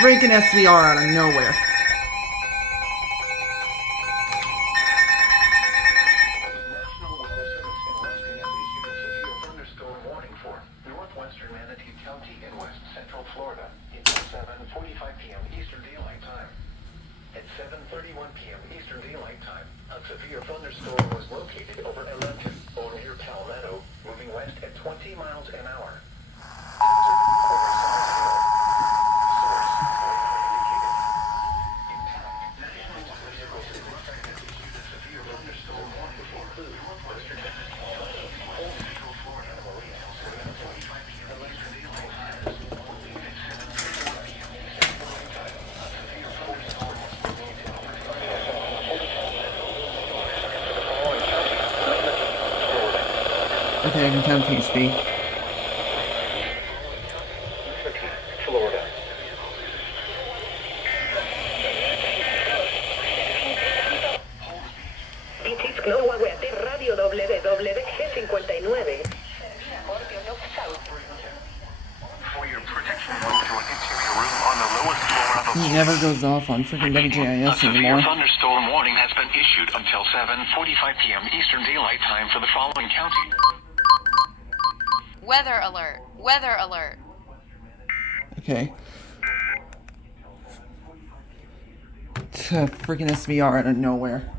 freaking SVR out of nowhere. National Weather Service in West has issued a severe thunderstorm warning for northwestern Manatee County in west central Florida until 7:45 p.m. Eastern Daylight Time. At 7:31 p.m. Eastern Daylight Time, a severe thunderstorm was located over Atlantic or near Palmetto, moving west at 20 miles an hour. Quarter-size hail. Source, radar indicated. Intact. National Weather Service in West has issued a severe thunderstorm warning for northwestern Manatee County in west central Florida until 7:45 p.m. Eastern Daylight Time. Moving at 7:31 p.m. Eastern Daylight Time, a severe thunderstorm was located over Okay, I can count KHB. Florida. This is Norway Radio WWG59. For your protection, move to an interior room on the lowest floor of a He never goes off on freaking WJIS A severe anymore. thunderstorm warning has been issued until 7:45 p.m. Eastern Daylight Time for the following county. Weather alert. Weather alert. Okay. Freaking SVR out of nowhere.